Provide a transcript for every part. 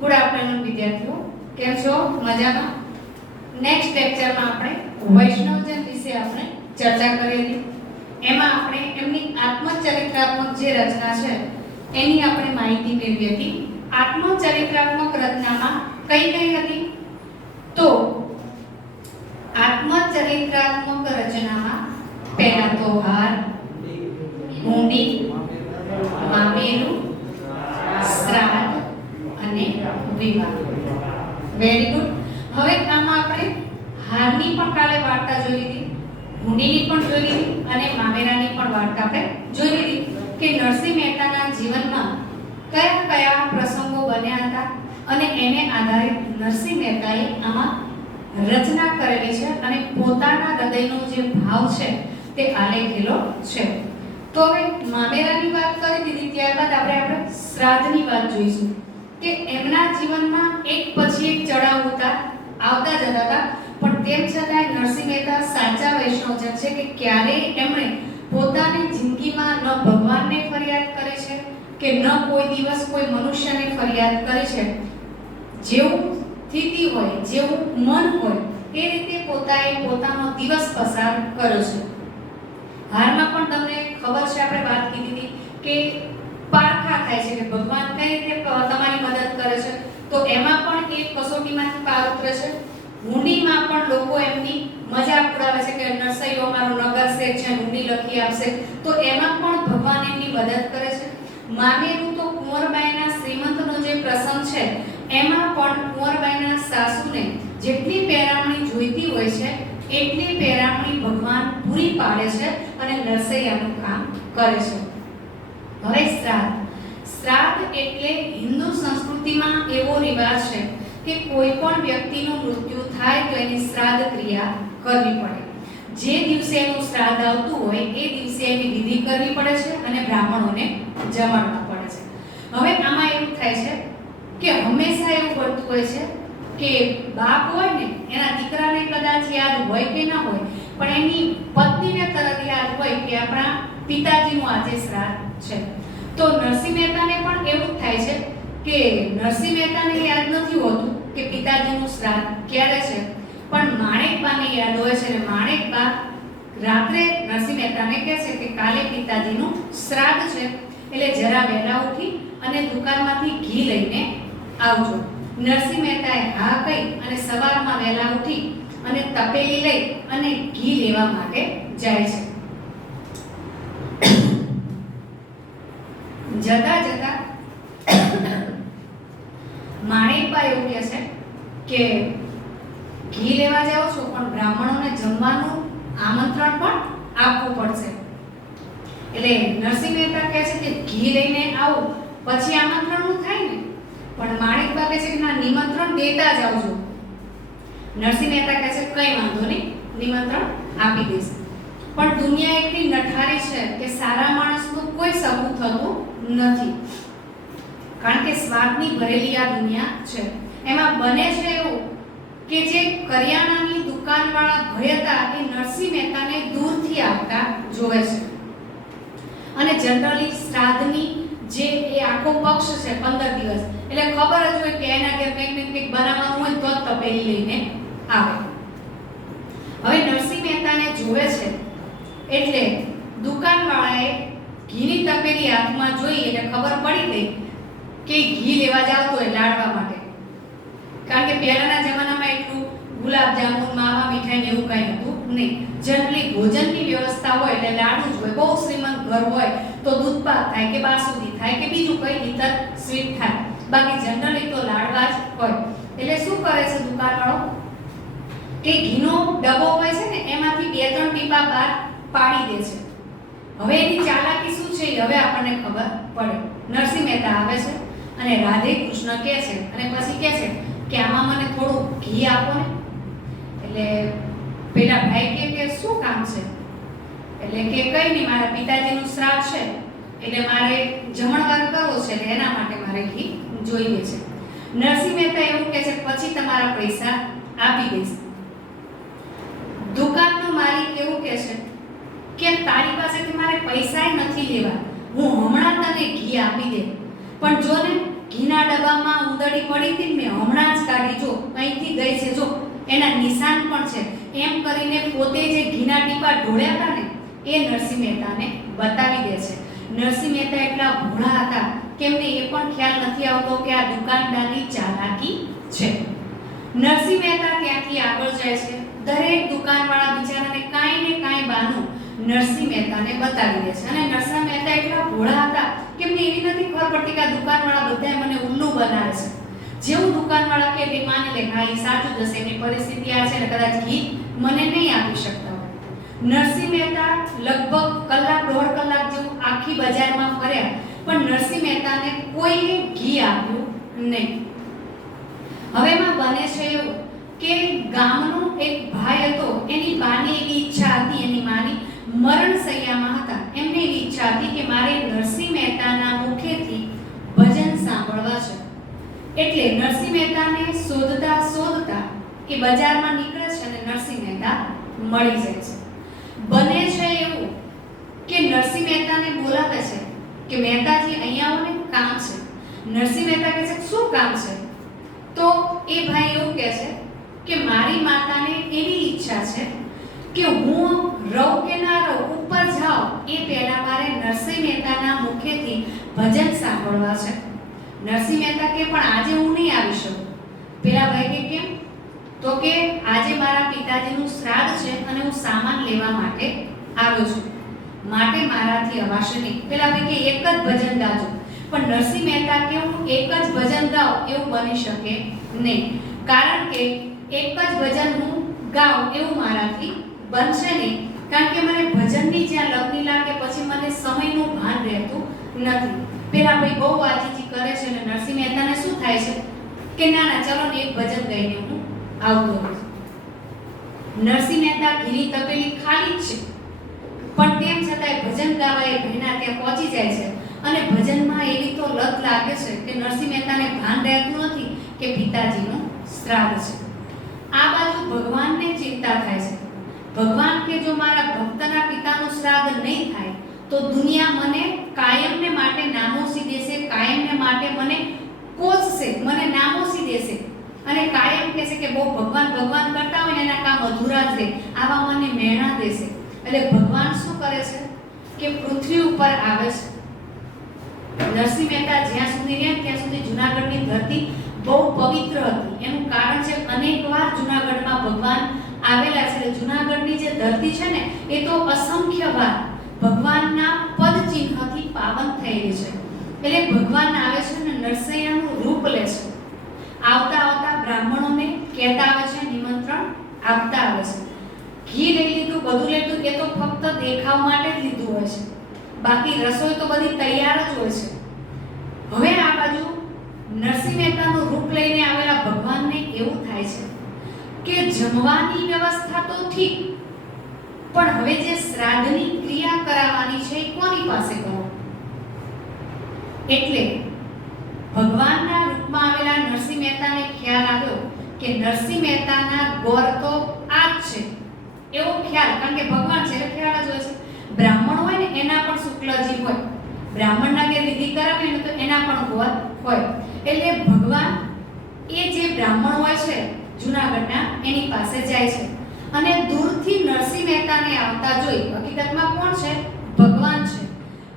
Good afternoon વિદ્યાર્થીઓ, કેમ છો? મજામાં? નેક્સ્ટ લેક્ચરમાં આપણે વૈષ્ણવજન વિશે આપણે ચર્ચા કરી હતી. એમાં આપણે એમની આત્મચરિત્રાત્મક જે રચના છે એની આપણે માહિતી મેળવી હતી. આત્મચરિત્રાત્મક રચનામાં કઈ કઈ હતી? તો આત્મચરિત્રાત્મક રચનામાં પહેલા તો હાર, હુંડી, મામેરું, શ્રાદ્ધ અને વિવાહ. Very good. હવે આમાં આપણે હારની પણ કાલે વાર્તા જોઈ લીધી, હુંડીની પણ જોઈ લીધી અને મામેરાની પણ વાર્તા આપણે જોઈ લીધી કે નરસિંહ મહેતાના જીવનમાં કયા કયા પ્રસંગો બન્યા હતા અને એને આધારિત નરસિંહ મહેતાએ આમાં રચના કરેલી છે અને પોતાના હૃદયનો જે ભાવ છે તે આલેખેલો છે. તો હવે મામેરાની વાત કરી દીધી, ત્યારબાદ આપણે શ્રાદ્ધની વાત જોઈશું કે એમના જીવનમાં એક પછી એક ચડાવ ઉતાર આવતા જતા હતા, પણ તેમ છતાંય નરસિંહ મહેતા સાચા વૈષ્ણવજન છે કે ક્યારેય એમણે પોતાની જિંદગીમાં ન ભગવાનને ફરિયાદ કરી છે કે ન કોઈ દિવસ કોઈ મનુષ્યને ફરિયાદ કરી છે. જેવું સ્થિતિ હોય, જેવું મન હોય એ રીતે પોતાનો દિવસ પસાર કર્યો છે. હારમાં પણ તમને ખબર છે, આપણે વાત કીધી હતી કે પારખા થાય છે કે ભગવાન કઈ રીતે તમારી મદદ કરે છે, તો એમાં પણ એક કસોટીમાંથી પાર ઉતરે છે. હુંડીમાં પણ લોકો એમની મજાક ઉડાવે છે કે નરસૈયો મારો નગર શેઠ છે, હુંડી લખી આપશે, તો એમાં પણ ભગવાન એમની મદદ કરે છે. મામેરું તો કુંવરબાઈના શ્રીમંતનો જે પ્રસંગ છે એમાં પણ કુંવરબાઈના સાસુને જેટલી પહેરામણી જોઈતી હોય છે એટલી પહેરામણી ભગવાન પૂરી પાડે છે અને નરસૈયાનું કામ કરે છે. હવે શ્રાદ્ધ એટલે હિન્દુ સંસ્કૃતિમાં એવો રિવાજ છે કે કોઈ પણ વ્યક્તિનું મૃત્યુ થાય તો એની શ્રાદ્ધ ક્રિયા કરવી પડે. જે દિવસે એનું શ્રાદ્ધ આવતું હોય એ દિવસે એની વિધિ કરવી પડે છે અને બ્રાહ્મણોને જમાડવા પડે છે. હવે આમાં એવું થાય છે કે હંમેશા એવું બનતું હોય છે કે બાપ હોય ને એના દીકરાને કદાચ યાદ હોય કે ના હોય, પણ એની પત્નીને તરત યાદ હોય કે આપણા પિતાજીનું આજે શ્રાદ્ધ છે. તો નરસિંહ મહેતાને પણ એવું જ થાય છે કે નરસિંહ મહેતાને યાદ નથી હોતું કે પિતાજીનું શ્રાદ્ધ ક્યારે છે, પણ માણેકબાને યાદ હોય છે અને માણેકબા રાત્રે નરસિંહ મહેતાને કહે છે કે કાલે પિતાજીનું શ્રાદ્ધ છે, એટલે જરા વહેલા ઉઠી અને દુકાનમાંથી ઘી લઈને આવજો. નરસિંહ મહેતાએ હા કહી અને સવારમાં વહેલા ઉઠી અને તપેલી લઈ અને ઘી લેવા માટે જાય છે. જતા જતા માણેકબા એવું કહે છે કે ઘી લેવા જાઓ છો પણ બ્રાહ્મણોને જમવાનું આમંત્રણ પણ આપવું પડશે. એટલે નરસિંહ મહેતા કહે છે કે ઘી લઈને આવું પછી આમંત્રણનું થાય ને, પણ માણેકબા કહે છે કે ના, નિમંત્રણ દેતા જ આવજો. નરસિંહ મહેતા કહે છે કઈ વાંધો નહીં, નિમંત્રણ આપી દઈશ. પણ દુનિયા એટલી નઠારી છે કે સારા માણસનું કોઈ સબૂત થતું નથી, કારણ કે સ્વાર્થની ભરેલી આ દુનિયા છે. એમાં બને છે એવું કે જે કરિયાણાની દુકાનવાળા ભાઈ હતા એ નરસિંહ મહેતાને દૂરથી આવતા જોવે છે અને જનરલી શ્રાદ્ધની જે એ આખો પક્ષ છે 15 દિવસ, એટલે ખબર જ હોય કે એના ઘરે કંઈક ને કંઈક બનાવવાનું હોય તો જ તપેલી લઈને આવે. હવે નરસિંહ મહેતાને જોવે છે એટલે દુકાનવાળાએ ઘીની તપેલી હાથમાં જોઈ એટલે ખબર પડી ગઈ કે ઘી લેવા જાવ તો લાડવા માટે, કારણ કે પહેલાના જમાનામાં એટલું ગુલાબ જામુન, માવા મીઠાઈ ને એવું કંઈ હતું નહીં. જનરલી ભોજનની વ્યવસ્થા હોય એટલે લાડુ જ હોય. બહુ શ્રીમંત ઘર હોય તો દૂધપાક થાય કે બાસુંદી થાય કે બીજું કંઈ ઇતર સ્વીટ થાય, બાકી જનરલી તો લાડવા જ હોય. એટલે શું કરે છે દુકાનવાળો કે ઘીનો ડબ્બો હોય છે ને એમાંથી 2-3 ટીપા બહાર પાડી દે છે. હવે એની ચાલાકી શું છે એ હવે આપણને ખબર પડે. નરસિંહ મહેતા આવે છે અને રાધે કૃષ્ણ કહે છે અને પછી કહે છે કે આમાં મને થોડું ઘી આપો ને. એટલે પેલા ભાઈ કે શું કામ છે? એટલે કે કઈ નહીં, મારા પિતાજીનું શ્રાદ્ધ છે એટલે મારે જમણવાર કરવો છે, એટલે એના માટે મારે ઘી જોઈએ છે. નરસિંહ મહેતા એવું કહે છે પછી તમારા પૈસા આપી દઈશ. દુકાનનો માલિક એવું કહે છે કે તારી પાસેથી મારે પૈસા નથી લેવા, હું હમણાં તને ઘી આપી દે, પણ જો ને ઘીના ડબ્બામાં ઉંદરડી પડી હતી, મેં હમણાં જ કાઢી, જો અહીંથી ગઈ છે, જો એના નિશાન પણ છે, એમ કરીને પોતે જે ઘીના ટીપા ઢોળ્યા હતા ને એ નરસિંહ મહેતાને બતાવી દે છે. નરસિંહ મહેતા એટલા ભોળા હતા કે એમને એ પણ ખ્યાલ નથી આવતો કે આ દુકાનદારની ચાલાકી છે. નરસિંહ મહેતા ત્યાંથી આગળ જાય છે. દરેક દુકાનવાળા બિચારાને કાંઈ ને કાંઈ બાનું નરસિંહ મહેતાને બતાવી દે છે. અને નરસિંહ મહેતા એટલા ભોળા હતા કે એમને એવી નથી ખબર પડતી કે આ દુકાનવાળા બધાય મને ઉલ્લુ બનાવે છે. જેવું દુકાનવાળા કે તે માની લે હા એ સાચું જ હશે, એની પરિસ્થિતિ આ છે ને કદાચ ઘી મને નહીં આપી શકતા હોય. નરસિંહ મહેતા લગભગ કલાક દોઢ કલાક જેવું આખી બજારમાં ફર્યા, પણ નરસિંહ મહેતાને કોઈએ ઘી આપ્યું નહીં. હવે એમાં બને છે એવું કે ગામનો એક ભાઈ હતો, એની બાની એવી ઈચ્છા હતી, એની માની મરણ શૈયામાં હતા, એમને એવી ઈચ્છા હતી કે મારે નરસિંહ મહેતાના મુખેથી ભજન સાંભળવા છે. એટલે નરસિંહ મહેતાને શોધતા શોધતા એ બજારમાં નીકળે છે અને નરસિંહ મહેતા મળી જાય છે. બને છે એવું કે નરસિંહ મહેતાને બોલાવે છે કે મહેતાજી અહીંયા આવો ને, કામ છે. નરસિંહ મહેતા કહે છે શું કામ છે? તો એ ભાઈ એવું કહે છે કે મારી માતાને એવી ઈચ્છા છે કે હું રહું કે ના રહું, ઉપર જાઉં એ પહેલા મારે નરસિંહ મહેતાના મુખેથી ભજન સાંભળવા છે. નરસિંહ મહેતા કે પણ આજે હું નહીં આવી શકું. પેલા ભાઈ કે કેમ? તો કે આજે મારા પિતાજીનું શ્રાદ્ધ છે અને હું સામાન લેવા માટે આવ્યો છું, માટે મારાથી અવાશે નહીં. પેલા ભાઈ કે એક જ ભજન ગાજો. પણ નરસિંહ મહેતા કે હું એક જ ભજન ગાઉં એવું બની શકે નહીં, કારણ કે એક જ ભજન હું ગાઉં એવું મારાથી બનશે નહીં, કારણ કે મને ભજનની જ્યાં લગ્ન લાગે પછી મને સમયનું ભાન રહેતું નથી. પેલા ભાઈ બહુ વાજીજી કરે છે અને નરસિંહ મહેતાને શું થાય છે કે ના ના ચલો ને એક ભજન ગાઈને હું આવતો રહું. નરસિંહ મહેતા ઘીની તપેલી ખાલી જ છે, પણ તેમ છતાંય ભજન ગાવા એ ભાઈના ત્યાં પહોંચી જાય છે. અને ભજનમાં એવી તો લત લાગે છે કે નરસિંહ મહેતાને ભાન રહેતું નથી કે પિતાજીનું શ્રાદ્ધ છે. આ બાજુ ભગવાનને ચિંતા થાય છે. ભગવાન કે જો મારા ભક્તના પિતાનું શ્રાદ્ધ નહીં થાય તો દુનિયા મને કાયમને માટે નામોસી દેશે, કાયમને માટે મને કોસશે, મને નામોસી દેશે અને કાયમ કહેશે કે બહુ ભગવાન ભગવાન કરતા હોય ને એના કામ અધૂરા જ રહે, આવા મને મેણા દેશે. એટલે ભગવાન શું કરે છે કે પૃથ્વી ઉપર આવે છે. નરસિંહ મહેતા જ્યાં સુધી રહ્યા ત્યાં સુધી જૂનાગઢની ધરતી બહુ પવિત્ર હતી. એનું કારણ છે અનેકવાર જૂનાગઢમાં ભગવાન આવેલા છે. જૂનાગઢની જે ધરતી છે ને એ તો અસંખ્ય વાર ભગવાનના પદ ચિહ્નથી પાવન થયેલી છે. એટલે ભગવાન આવે છે અને નરસૈયાનું રૂપ લે છે. આવતા આવતા બ્રાહ્મણોને કહેતા આવે છે, નિમંત્રણ આપતા આવે છે. ઘી લઈ લીધું, બધું લીધું, એ તો ફક્ત દેખાવ માટે જ લીધું હોય છે, બાકી રસોઈ તો બધી તૈયાર જ હોય છે. હવે આ બાજુ નરસિંહ મહેતાનું રૂપ લઈને આવેલા ભગવાનને એવું થાય છે કે જમવાની વ્યવસ્થા તો ઠીક, પણ હવે જે શ્રાદ્ધની ક્રિયા કરાવવાની છે એ કોની પાસે કરો? એટલે ભગવાનના રૂપમાં આવેલા નરસિંહ મહેતાને ખ્યાલ આવ્યો કે નરસિંહ મહેતાના ગોર તો આ જ છે, એવો ખ્યાલ, કારણ કે ભગવાન છે એટલે ખ્યાલ જ હોય છે. બ્રાહ્મણ હોય ને એના પણ શુક્લજી હોય, બ્રાહ્મણના કે વિધિ કરાવે ને તો એના પણ ગોર હોય. એટલે ભગવાન એ જે બ્રાહ્મણ હોય છે જૂનાગઢના એની પાસે જાય છે અને દૂરથી નરસિંહ મહેતાને આવતા જોઈ, હકીકતમાં કોણ છે? ભગવાન છે.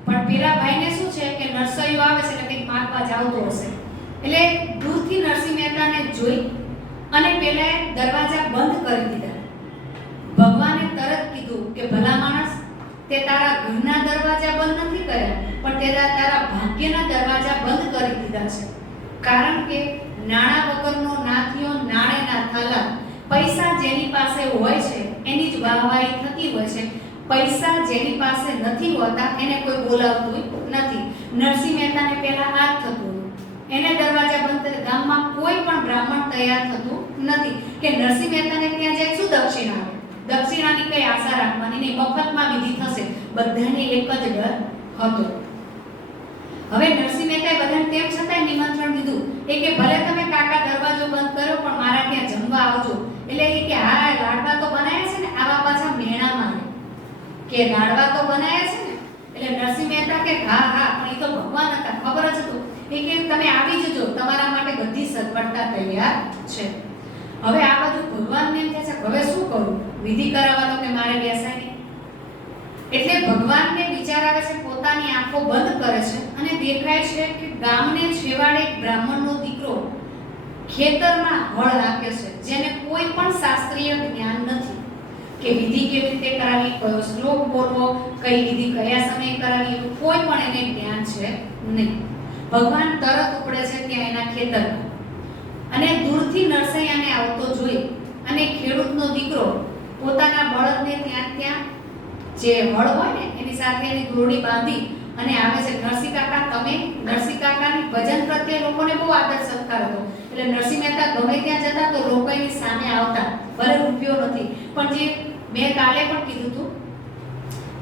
પણ પેલા ભાઈને શું છે કે નરસૈયો આવે છે એટલે કંઈક માગવા જ આવતો હશે, એટલે દૂરથી નરસિંહ મહેતાને જોઈ અને પેલા દરવાજા બંધ કરી દીધા. ભગવાને તરત કીધું કે ભલા માણસ, તે તારા ઘરના દરવાજા બંધ નથી કર્યા, પણ તે તારા ભાગ્યના દરવાજા બંધ કરી દીધા છે. કારણ કે નાણા વગરનો નાથિયો નાણે ના થાલા. પૈસા જેની પાસે હોય છે એની જ વાહવાહી થતી હોય છે, પૈસા જેની પાસે નથી હોતા એને કોઈ બોલાવતું નથી. નરસિંહ મહેતાને પહેલા આ જ થતું હતું, એને દરવાજા બંધ, ગામમાં કોઈ પણ બ્રાહ્મણ તૈયાર થતું નથી કે નરસિંહ મહેતાને ત્યાં જાય શું દક્ષિણા આવે. દક્ષિણાની કઈ આશા રાખવાની નહીં, મફતમાં વિધિ થશે, બધાને એક જ ડર હતો. હવે નરસિંહ મહેતાએ બધાને તેમ છતાંય નિમંત્રણ દીધું. એ કે ભલે તમે કાકા દરવાજો બંધ કરો પણ મારા ત્યાં જમવા આવજો. એટલે એ કે હા લાડવા તો બનાવ્યા છે ને, આવા પાછા મેણા મારે કે લાડવા તો બનાવ્યા છે ને. એટલે નરસિંહ મહેતા કે હા હા, પણ એ તો ભગવાન હતા, ખબર જ હતું એ કે તમે આવી જજો, તમારા માટે બધી સગવડતા તૈયાર છે. હવે આ બાજુ ભગવાનને એમ કહે છે હવે શું કરું, વિધિ કરાવવાનો કે મારે બેસાય નહીં. એટલે ભગવાનને વિચાર આવે છે, પોતાની આંખો બંધ કરે છે અને દેખાય છે કે ગામને છેવાડે એક બ્રાહ્મણનો દીકરો ખેતરમાં હળ હાકે છે, જેને કોઈ પણ શાસ્ત્રીય જ્ઞાન નથી કે વિધિ કેવી રીતે કરાવી, કયો શ્લોક બોલવો, કઈ વિધિ કયા સમયે કરાવી, એવું કોઈ પણ એને જ્ઞાન છે નહીં. ભગવાન તરત ઉપડે છે ત્યાં એના ખેતરમાં અને દૂરથી નરસૈયાને આવતો જોઈ અને ખેડૂતનો દીકરો પોતાના બળદને ત્યાં જે હળ હોય ને એની સાથે એની દોરડી બાંધી અને આવે છે. નરસિંહ કાકા, નરસિંહ કાકાની ભજન પ્રત્યે લોકોને બહુ આદર સત્કાર હતો. એટલે નરસિંહ મહેતા ગમે ત્યાં જતા તો લોકો એની સામે આવતા, ભલે રૂપિયો નથી, પણ જે મેં કાલે પણ કીધું હતું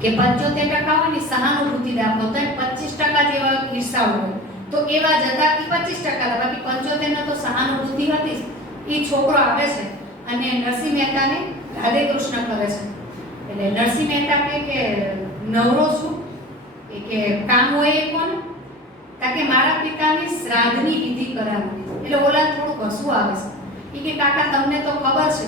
કે 75% હોય ને સહાનુભૂતિ દાખવો તો 25% જેવા ઈર્ષાઓ હોય તો એવા જતા 25%, બાકી 75% તો સહાનુભૂતિ હતી. એ છોકરો આવે છે અને નરસિંહ મહેતાને રાધે કૃષ્ણ કરે છે. એટલે નરસિંહ મહેતા કે નવરો છું, એ કે કામ હોય એ કોણ, તાકે મારા પિતાની શ્રાદ્ધની વિધિ કરાવવાની. એટલે ઓલા થોડું હસવું આવે છે. એ કે કાકા તમને તો ખબર છે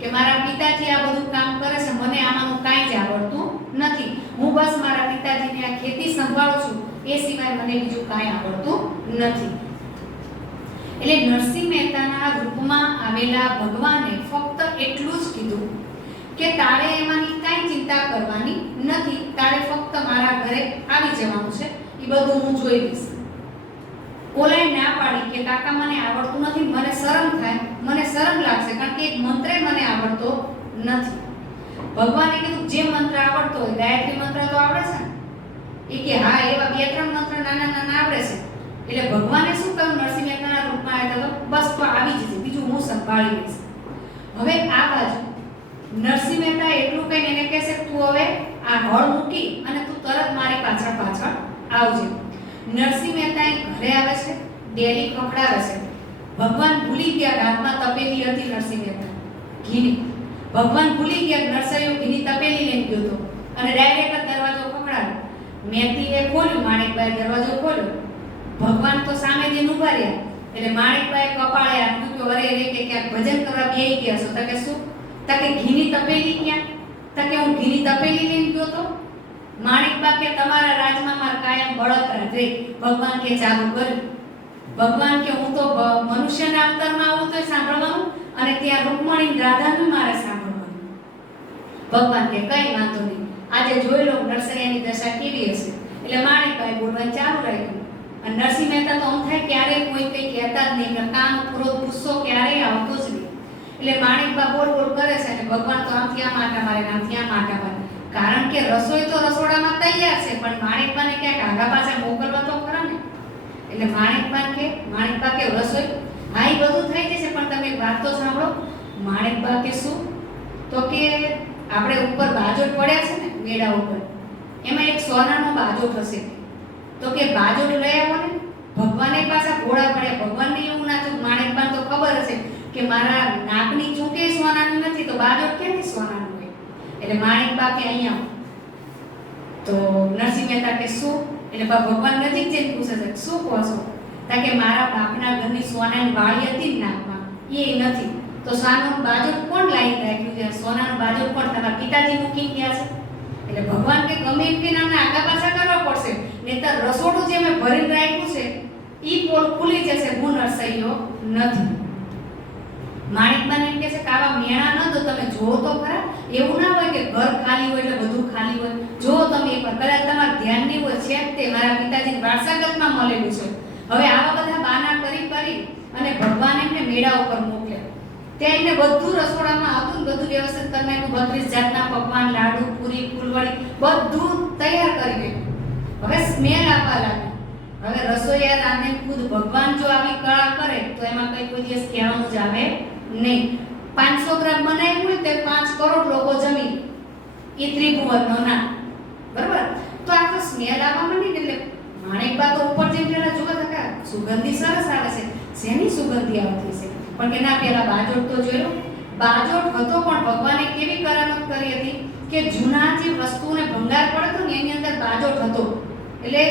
કે મારા પિતાજી આ બધું કામ કરે છે, મને આમાંનું કાંઈ જ આવડતું નથી. હું બસ મારા પિતાજીની આ ખેતી સંભાળું છું, એ સિવાય મને બીજું કાંઈ આવડતું નથી. એટલે નરસિંહ મહેતાના રૂપમાં આવેલા ભગવાને ફક્ત એટલું જ કીધું કે તારે એમાંની કાંઈ ચિંતા કરવાની નથી, તારે ફક્ત મારા ઘરે આવી જવાનું છે, એ બધું હું જોઈ લઈશ. ઓલાએ ના પાડી કે કાકા મને આવડતું નથી, મને શરમ થાય, મને શરમ લાગશે, કારણ કે એક મંત્ર મને આવડતો નથી. ભગવાને કીધું જે મંત્ર આવડતો હોય, ગાયત્રી મંત્ર તો આવડે છે ને, એ કે હા એવા 2-3 મંત્ર નાના નાના આવડે છે. એટલે ભગવાને શું કહ્યું, નરસિંહ મહેતાના રૂપમાં આવ્યા તો બસ તો આવી જશે, બીજું હું સંભાળી લઈશ. હવે આ બાજુ નરસિંહ મહેતા એટલું કહીને એને કહેશે તું હવે આ હળ મૂકી અને તું તરત મારી પાછળ આવજે. નરસિંહ મહેતા ઘરે આવે છે, ડેલી ખવડાવે છે. ભગવાન ભૂલી ગયા, હાથમાં તપેલી હતી નરસિંહ મહેતા ઘીની. ભગવાન ભૂલી ગયા, નરસૈયો ઘીની તપેલી લઈને ગયો હતો અને ડાયરેક્ટ દરવાજો ખખડાવ્યો. મહેતીએ ખોલ્યું, માણેકભાઈ દરવાજો ખોલ્યો. ભગવાન તો સામે જઈને ઊભા રહ્યા. એટલે માણેકભાઈ કપાળે આપ્યું કે અરે રે કે ક્યાંક ભજન કરવા બેહી ગયા છો. તો કે શું, તાકે ઘીની તપેલી ક્યાં, તાકે હું ઘીની તપેલી લઈને ગયો તો. માણેકબા કે તમારા રાજમાં માર કાયમ બળતરા રે. ભગવાન કે ચાલુ કર્યું. ભગવાન કે હું તો મનુષ્યના અવતારમાં આવું તો સાંભળવાનું અને ત્યાં રૂકમણી રાધાનું મારે સાંભળવાનું. ભગવાન કે કઈ વાંધો નહીં, આજે જોઈ લો નરસૈયાની દશા કેવી હશે. એટલે માણેકભાઈ બોલવાનું ચાલુ રાખ્યું. અને નરસિંહ મહેતા તો આમ થાય ક્યારેય કોઈ કંઈ કહેતા જ નહીં, કામ ક્રોધ ગુસ્સો ક્યારેય આવતો જ નહીં. એટલે માણેકબા બોલ કરે છે અને ભગવાન તો આમથી આમ આટા મારે, આમથી આમ આટા મારે. કારણ કે રસોઈ તો રસોડામાં તૈયાર છે, પણ માણેકબાને ક્યાંક આગા પાછા મોકલવા તો ખરા ને. એટલે માણેકબા કે રસોઈ હા એ બધું થઈ જશે, પણ તમે એક વાત તો સાંભળો. માણેકબા કે શું, તો કે આપણે ઉપર બાજોટ પડ્યા છે ને મેળા ઉપર, એમાં એક સોનાનો બાજોટ હશે. તો કે બાજોટ લઈ આવો ને. ભગવાને પાછા ઘોડા પડ્યા. ભગવાનને એવું ના થયું, માણેકબાને તો ખબર હશે કે મારા નાકની ચૂંટે સોનાની નથી, તો બાજોટ ક્યાંથી સોનાનું હોય. એટલે માણેકબા કે અહીંયા તો નરસિંહ મહેતા કે શું. એટલે ભગવાન નજીક જઈને પૂછે છે શું કહો છો. કે મારા બાપના ઘરની સોનાની વાળી હતી ને નાકમાં, એ નથી. તો સોનાનું બાજોટ કોણ લાવી રાખ્યું છે, સોનાનું બાજોટ કોણ તમારા પિતાજી મૂકી ગયા છે. એટલે ભગવાન કે ગમે એમ કે નામને આગા પાછા કરવા પડશે, નહીંતર રસોડું જે મેં ભરીને રાખ્યું છે ઈ પોલ ખુલી જશે, હું નરસૈયો નથી. માણેકબાને એમ કહે છે કે આવા મેણા ન તો તમે જોવો તો ખરા. એવું ના હોય કે ઘર ખાલી હોય એટલે બધું ખાલી હોય. જો તમે એકવાર કદાચ તમારું ધ્યાન નહીં હોય છે તે મારા પિતાજી વારસાગતમાં મળેલું છે. હવે આવા બધા બાના કરી અને ભગવાન એમને મેળા ઉપર મોકલ્યા. ત્યાં એમને બધું રસોડામાં હતું, બધું વ્યવસ્થિત કરી નાખ્યું. 32 જાતના પકવાન, લાડુ, પૂરી, ફૂલવડી બધું તૈયાર કરી નાખ્યું. હવે સ્મેલ આવવા લાગી. હવે રસોઈયા રાંધે ખુદ ભગવાન જો આવી કળા કરે તો એમાં કઈ કોઈ દિવસ કહેવાનું જ આવે નહીં. 500 ગ્રામ બનાવ્યું હોય તો 5 કરોડ લોકો જમી, એ ત્રિભુવનનો ના બરાબર. તો આ તો સ્મેલ આવવા માંડી ને એટલે માણેકબા તો ઉપર જઈને પેલા જોવા હતા સુગંધી સરસ આવે છે, શેની સુગંધી આવતી છે. પણ કે ના પેલા બાજોટ તો જોયો. બાજોટ હતો પણ ભગવાને કેવી કરામત કરી હતી કે જૂના જે વસ્તુને ભંગાર પડતો ને એની અંદર બાજોટ હતો. એટલે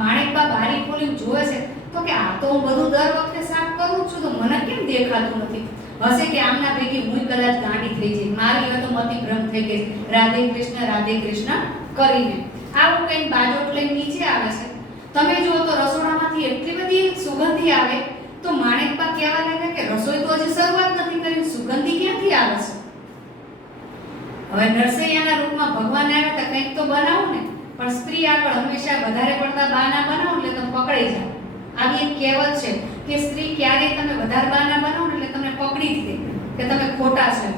માણેકબા બારી ખોલીને જોવે છે તો કે આ તો હું બધું દર વખતે સાફ કરું છું તો મને કેમ દેખાતું નથી? હશે કે આમના પૈકી હું કદાચ ગાંડી થઈ જઈ, મારી હવે તો મતિ ભ્રમ થઈ ગઈ, રાધે કૃષ્ણ કરીને આવું કઈ બાજોટ લઈને નીચે આવે છે. તમે જુઓ તો રસોડામાંથી એટલી બધી સુગંધી આવે તો માણેકબા કહેવા લાગે કે રસોઈ તો હજી શરૂઆત નથી કરી, સુગંધી ક્યાંથી આવે છે? હવે નરસૈયાના રૂપમાં ભગવાન આવ્યા તો કંઈક તો બનાવો ને, પણ સ્ત્રી આગળ હંમેશા વધારે પડતા બહાના બનાવો એટલે તમે પકડાઈ જાવ. આવી એક કહેવત છે કે સ્ત્રી ક્યારેય તમે વધારે બહાના બનાવો એટલે તમને પકડી જ દે કે તમે ખોટા છો.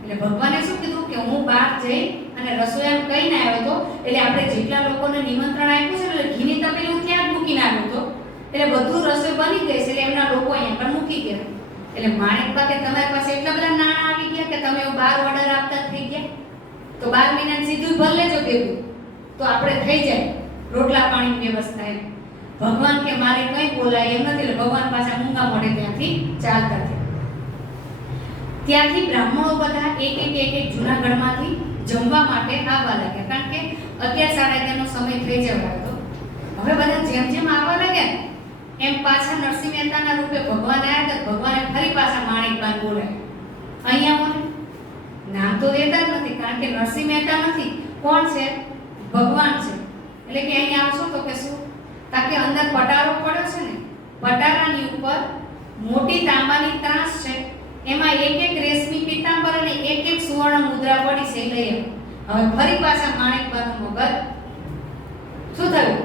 એટલે ભગવાને શું કીધું કે હું બહાર જઈ અને રસોઈયાને કહીને આવ્યો તો, એટલે આપણે જેટલા લોકોને નિમંત્રણ આપ્યું છે એટલે ઘીની તપેલી હું ત્યાં જ મૂકીને આવ્યો હતો, એટલે બધું રસોઈ બની ગઈ છે, એટલે એમના લોકો અહીંયા પણ મૂકી ગયા. એટલે માણેકબા કે તમારી પાસે એટલા બધા નાણાં આવી ગયા કે તમે બહાર ઓર્ડર આપતા થઈ ગયા, તો 12 મહિના સીધું ભર લેજો ભેગું, તો આપણે થઈ જાય રોટલા પાણીની વ્યવસ્થા. એમ ભગવાન કે મારે કંઈ બોલાય એમ નથી, એટલે ભગવાન પાછા મૂંગા મોઢે ત્યાંથી ચાલતા થયા. ત્યાંથી બ્રાહ્મણો બધા એક જૂનાગઢમાંથી જમવા માટે આવવા લાગ્યા, કારણ કે 11:30 નો સમય થઈ જવાનો હતો. હવે બધા જેમ જેમ આવવા લાગ્યા એમ પાછા નરસિંહ મહેતાના રૂપે ભગવાન આવ્યા, તો ભગવાને ફરી પાછા માણેકબાને બોલાવ્યા. અહીંયા મને નામ તો દેતા જ નથી, કારણ કે નરસિંહ મહેતા નથી, કોણ છે? ભગવાન છે. એટલે કે અહીંયા આવશો તો કે શું? તાકે અંદર પટારો પડ્યો છે ને, પટારાની ઉપર મોટી તાંબાની ત્રાસ છે, એમાં એક રેશમી પીતાંબર અને એક સુવર્ણ મુદ્રા પડી છે, લઈ આવો. હવે ફરી પાછા માણેકબાનું મગજ શું થયું?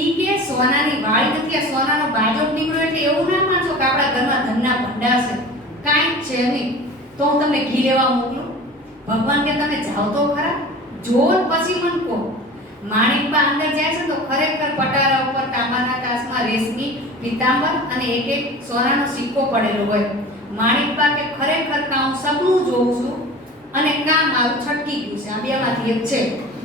ઈ કે સોનાની વાળી નથી, આ સોનાનો બાજોટ નીકળ્યો, એટલે એવું ના માનશો કે આપણા ઘરમાં ધનના ભંડાર છે, કાંઈ છે નહીં. તો હું તમને ઘી લેવા મોકલું? ભગવાન કે તમે જાઓ તો ખરા, જોવો પછી મન કહો. માણેકબા અંદર જાય છે તો ખરેખર પટારા ઉપર તાંબાના તાસમાં રેશમી પીતાંબર અને એક સોનાનો સિક્કો પડેલો હોય. માણેકબા કે ખરેખર કાં હું સપનું જોઉં છું અને કાં મારું છટકી ગયું છે, આ બેમાંથી એક છે.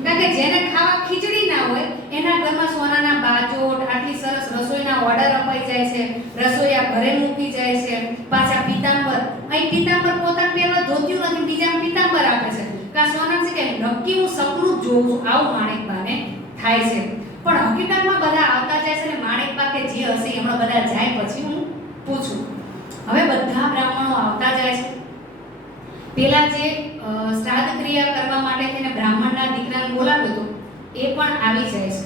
કારણ કે જેને ખાવા ખીચડી ના હોય એના ઘરમાં સોનાના બાજોટ, આટલી સરસ રસોઈના ઓર્ડર અપાઈ જાય છે, રસોઈયા ઘરે મૂકી જાય છે, પાછા પીતાંબર, અહીં પીતાંબર પોતાને પહેરવા ધોત્યું નથી, બીજાને પીતાંબર આપે છે. કા સોના છે કે નક્કી હું સપનું જોઉં છું, આવું માણેકબાને થાય છે. પણ હકીકતમાં બધા આવતા જાય છે ને માણેકબા કે જે હશે હમણાં બધા જાય પછી હું પૂછું. હવે બધા બ્રાહ્મણો આવતા જાય છે. પેલા જે શ્રાદ્ધ ક્રિયા કરવા માટે તેને બ્રાહ્મણના દીકરાને બોલાવ્યો હતો એ પણ આવી જાય છે.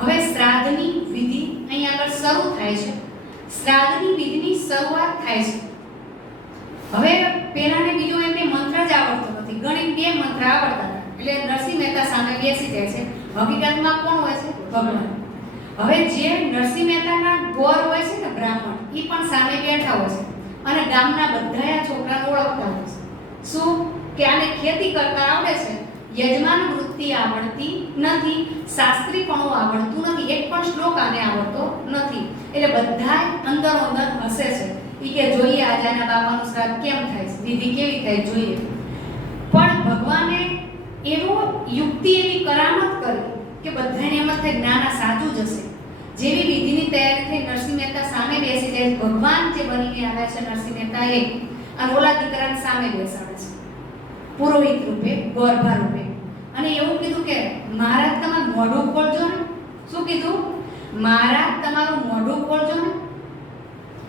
હવે શ્રાદ્ધની વિધિ અહીં આગળ શરૂ થાય છે. શ્રાદ્ધની વિધિની શરૂઆત થાય છે. હવે પેલાને બીજો એમને મંત્ર જ આવડતો નથી, ગણિત 2 મંત્ર આવડતા હતા, એટલે નરસિંહ મહેતા સામે બેસી જાય છે. હકીકતમાં કોણ હોય છે? ભગવાન. હવે જે નરસિંહ મહેતાના ગોર હોય છે ને બ્રાહ્મણ, એ પણ સામે બેઠા હોય છે અને ગામના બધા છોકરાને ઓળખતા હોય છે. શું કે આને ખેતી કરતા આવડે છે, યજમાન વૃત્તિ આવડતી નથી, શાસ્ત્રીપણું આવડતું નથી, એક પણ શ્લોક આને આવડતો નથી. એટલે બધા અંદરો અંદર હસે છે. ઈ કે જોઈએ આજે આના બાપાનું શ્રાદ્ધ કેમ થાય છે, વિધિ કેવી થાય જોઈએ. પણ ભગવાને એવો યુક્તિ, એવી કરામત કરી કે બધાને એમ જ થાય જ્ઞાના સાચું જ હશે. જેવી વિધિની તૈયારી થઈ નરસિંહ મહેતા સામે બેસી જાય. ભગવાન જે બનીને આવ્યા છે નરસિંહ મહેતા એ, અને ઓલા દીકરાને સામે બેસાડે છે પુરોહિત રૂપે, ગોરભા રૂપે, અને એવું કીધું કે મહારાજ તમારું મોઢું ખોલજો ને. શું કીધું? મહારાજ તમારું મોઢું ખોલજો ને.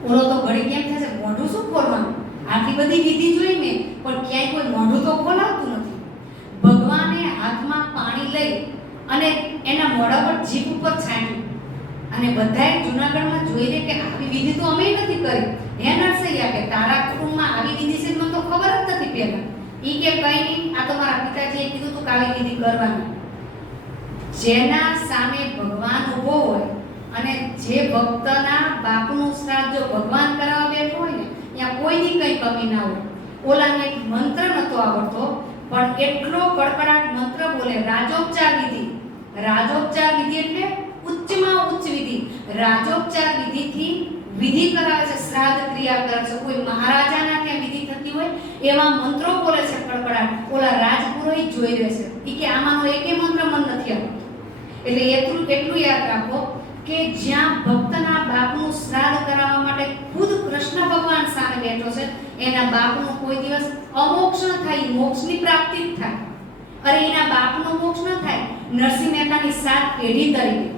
ઓલો તો ઘડી કેમ થશે, મોઢું શું ખોલવાનું, આટલી બધી વિધિ જોઈને પણ ક્યાંય કોઈ મોઢું તો ખોલાવતું નથી. ભગવાને હાથમાં પાણી લઈ અને એના મોઢા પર જીભ ઉપર છાંટ્યું અને બધાએ જૂનાગઢમાં જોઈ લે કે આવી વિધિ તો અમે નથી કરી. હે નરસૈયા કે તારા કુટુંબમાં આવી વિધિ છે મને તો ખબર જ નથી પહેલા. ઈ કે કઈ નહીં, આ તો મારા પિતાજીએ કીધું તું કે આવી વિધિ કરવાની. જેના સામે ભગવાન ઊભો હોય અને જે ભક્તના બાપનું શ્રાદ્ધ જો ભગવાન કરાવવા બેઠો હોય ને, ત્યાં કોઈની કઈ કમી ના હોય. ઓલાને એક મંત્ર નતો આવડતો પણ એટલો કડકડાટ મંત્ર બોલે, રાજોપચાર વિધિ. રાજોપચાર વિધિ એટલે ઉચ્ચમાં ઉચ્ચ વિધિ. રાજોપચાર વિધિથી વિધિ કરાવે છે, શ્રાદ્ધ ક્રિયા કરે છે. કોઈ મહારાજાના ત્યાં વિધિ થતી હોય એવા મંત્રો બોલે છે કડકડાટ. ઓલા રાજપુરોહિત જોઈ રહે છે, ઈ કે આમાંનો એકે મંત્ર મન નથી આવતો. એટલે એટલું યાદ રાખો કે જ્યાં ભક્તના બાપનું શ્રાદ્ધ કરાવવા માટે ખુદ કૃષ્ણ ભગવાન સામે બેઠો છે, એના બાપનું કોઈ દિવસ અમોક્ષ ન થાય, મોક્ષની પ્રાપ્તિ જ થાય. અરે એના બાપનો મોક્ષ ન થાય, નરસિંહ મહેતાની 7 પેઢી તરીકે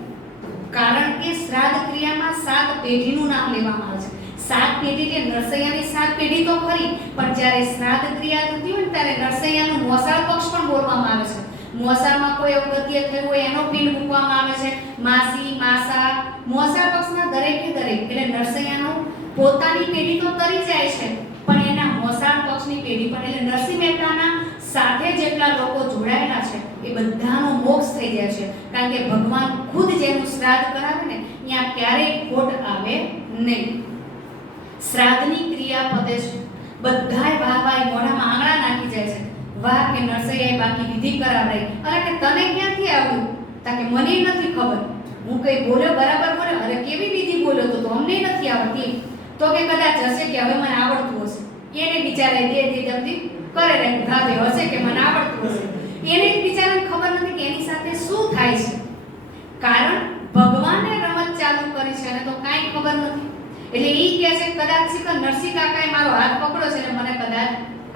કારણ કે શ્રાદ્ધ ક્રિયામાં 7 પેઢીનું નામ લેવામાં આવે છે. 7 પેઢી એટલે નરસૈયાની 7 પેઢી તો ખરી, પણ જ્યારે શ્રાદ્ધ ક્રિયા થતી હોય ને ત્યારે નરસૈયાનું મોસાળ પક્ષ પણ બોલવામાં આવે છે. મોસાળમાં કોઈ અવગત્ય થયું હોય એનો પિંડ મૂકવામાં આવે છે. માસી, માસા, મોસાળ પક્ષના દરેકે દરેક એટલે નરસૈયાનું પોતાની પેઢી તો તરી જાય છે, પણ એના મોસાળ પક્ષની પેઢી પણ એટલે નરસિંહ મહેતાના સાથે જેટલા લોકો જોડાયેલા છે એ બધાનો મોક્ષ થઈ જાય છે. કારણ કે ભગવાન ખુદ જેનું શ્રાદ્ધ કરાવે ને ત્યાં ક્યારેય ખોટ આવે નહીં. શ્રાદ્ધની ક્રિયા પતે છે, બધાય વાહ મોઢામાં આંગળા નાખી જાય છે. વાહ કે નરસૈયાએ બાકી વિધિ કરાવડાઈ. અરે કે તને ક્યાંથી આવ્યું? તા કે મને નથી ખબર, હું કઈ બોલ્યો બરાબર બોલ્યો? અરે કેવી વિધિ બોલ્યો તો અમને નથી આવડતી. તો કે કદાચ હશે કે હવે મને આવડતું હશે. એને બિચારે દે જલ્દી કરે રે ગાવે હશે કે મને આવડતું હશે. એને બિચારાને ખબર નથી કે એની સાથે શું થાય છે. કારણ ભગવાને રમત ચાલુ કરી છે અને તો કાંઈ ખબર નથી. એટલે ઈ કહે છે કદાચ શીખર નરસિંહ કાકાએ મારો હાથ પકડ્યો છે અને મને કદાચ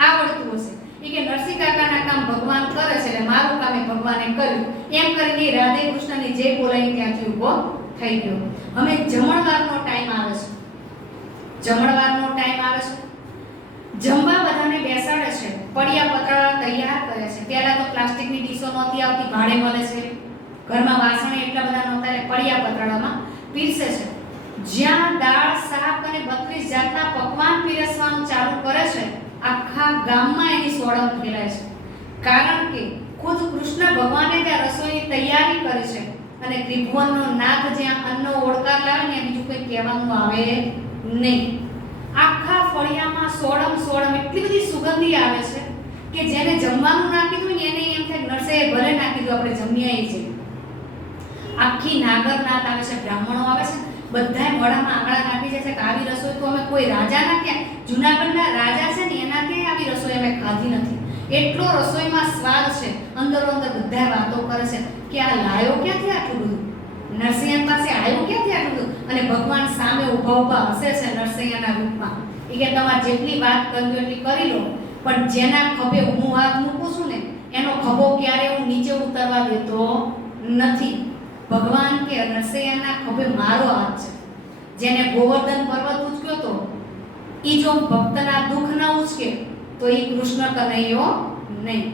આવડતું હશે. ઈ કે નરસિંહ કાકાના કામ ભગવાન કરે છે એટલે મારું કામ એ ભગવાને કર્યું. એમ કરીને રાધે કૃષ્ણની જય બોલાવી ત્યાંથી ઊભો થઈ ગયો. હવે જમણવારનો ટાઈમ આવે છે. જમણવારનો ટાઈમ આવે છે. જમવા બધાને બેસાડે છે. પડિયા પતરા તૈયાર કરે છે. પહેલા તો પ્લાસ્ટિકની ડીશો નહોતી આવતી, ભાડે મળે છે. ઘરમાં વાસણ એટલા બધા નહોતા એટલે પડિયા પતરામાં પીરસે છે. જ્યાં દાળ, શાક અને 32 જાતના પકવાન પીરસવાનું ચાલુ કરે છે, આખા ગામમાં એની સોડમ ફેલાય છે. કારણ કે ખુદ કૃષ્ણ ભગવાને ત્યાં રસોઈની તૈયારી કરી છે અને ત્રિભુવનનો નાથ જ્યાં અન્નનો ઓળકાર લાવે ને બીજું કંઈ કહેવાનું આવે નહીં. આખા ફળિયામાં સોડમ એટલી બધી સુગંધી આવે છે કે જેને જમવાનું નાખી દઉં ને એને એમ થાય નરસૈયાએ ભલે નાખી દઉં આપણે જમ્યા છે. આખી નાગર નાત આવે છે, બ્રાહ્મણો આવે છે, બધાય મોઢામાં આંગળા નાખી જાય છે કે આવી રસોઈ તો અમે કોઈ રાજાના ક્યાં, જૂનાગઢના રાજા છે ને એના ક્યાંય આવી રસોઈ અમે ખાધી નથી. એટલો રસોઈમાં સ્વાદ છે. અંદરો અંદર બધા વાતો કરે છે કે આ લાયો ક્યાંથી આટલું બધું, નરસિંહ પાસે આવ્યું ક્યાંથી આટલું બધું. અને ભગવાન સામે ઊભા હસે છે નરસિંહના રૂપમાં. એ કે તમારે જેટલી વાત કરવી એટલી કરી લો, પણ જેના ખભે હું હાથ મૂકું છું ને એનો ખભો ક્યારે હું નીચે ઉતરવા દેતો નથી. ભગવાન કે નરસૈયાના ખભે મારો હાથ છે. જેને ગોવર્ધન પર્વત ઉચક્યો તો ઈ જો ભક્તના દુઃખ ન ઉચકે તો ઈ કૃષ્ણ કનૈયો નહીં.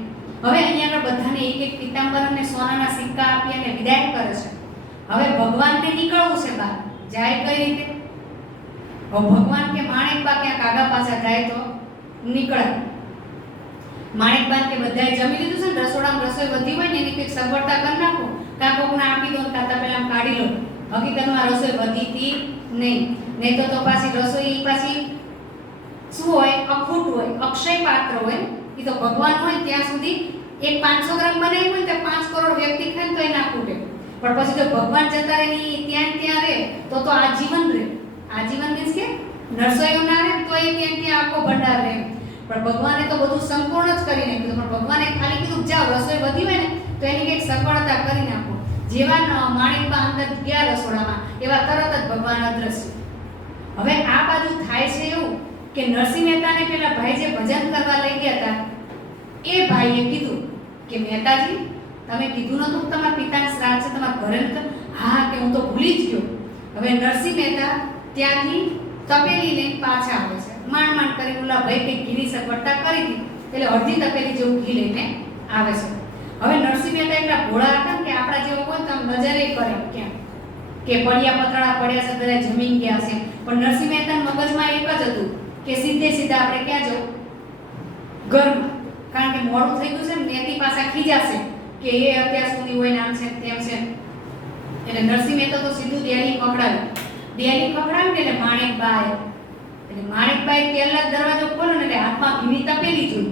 હવે અહીંયા બધાને એક એક પીતાંબર અને સોનાના સિક્કા આપી અને વિદાય કરે છે. હવે ભગવાનને નીકળવું છે બહાર. જાય કઈ રીતે? ભગવાન કે માણેકબા ક્યાંક આગા પાછા જાય તો નીકળે. માણેકબા કે બધાએ જમી લીધું છે ને, રસોડામાં રસોઈ વધી હોય ને એની કંઈક સગવડતા કરી નાખો, કાં કોકને આપી દો ને કાં પેલા કાઢી લો. હકીકતમાં રસોઈ વધી હતી નહીં તો પાછી રસોઈ પાછી શું હોય? અખૂટ હોય, અક્ષય પાત્ર હોય. એ તો ભગવાન હોય ત્યાં સુધી એક 500 ગ્રામ બનાવ્યું હોય તો 5 કરોડ વ્યક્તિ ખાય તો એ ના ખૂટે. પણ પછી જો ભગવાન જતા રહે ત્યાં રહે તો આજીવન રહે. આજીવન મીન્સ કે નરસોઈઓ ના રહે તો એ ત્યાં આખો ભંડાર રહે. પણ ભગવાને તો બધું સંપૂર્ણ જ કરી નાખ્યું. પણ ભગવાને ખાલી કીધું જાઓ રસોઈ વધી હોય ને તો એની કંઈક સગવડતા કરી નાખો. જેવા માણેકબા અંદર ગયા રસોડામાં એવા તરત જ ભગવાન અદ્રશ્ય. હવે આ બાજુ થાય છે એવું કે નરસિંહ મહેતાને પેલા ભાઈ જે ભજન કરવા લઈ ગયા હતા એ ભાઈએ કીધું કે મહેતાજી તમે કીધું નતું તમારા પિતાના શ્રાદ્ધ છે, તમારા ઘરે નતું? હા કે હું તો ભૂલી જ ગયો. હવે નરસિંહ મહેતા ત્યાંથી તપેલી લઈને પાછા આવે છે. માંડ કરી ઓલા ભાઈ કંઈક ઘીની સગવડતા કરી હતી એટલે અડધી તપેલી જેવું ઘી લઈને આવે છે. હવે નરસિંહ મહેતા એટલા ભોળા હતા કે આપણા જેવો કોઈ તો નજરે કરે ક્યાં કે પડિયા પતરાળા પડ્યા છે બધા જમીન ગયા છે. પણ નરસિંહ મહેતાના મગજમાં એક જ હતું કે સીધે આપણે ક્યાં જવું? ઘરમાં. કારણ કે મોડું થઈ ગયું છે ને નેતી પાછા ખીજાશે કે એ અત્યાર સુધી હોય ને આમ છે તેમ છે. એટલે નરસિંહ મહેતા તો સીધું ડેલી ખખડાવ્યું એટલે માણેકબા આવ્યો. એટલે માણેકબાએ પહેલા દરવાજો ખોલ્યો ને એટલે હાથમાં ઘીની તપેલી જોઈ.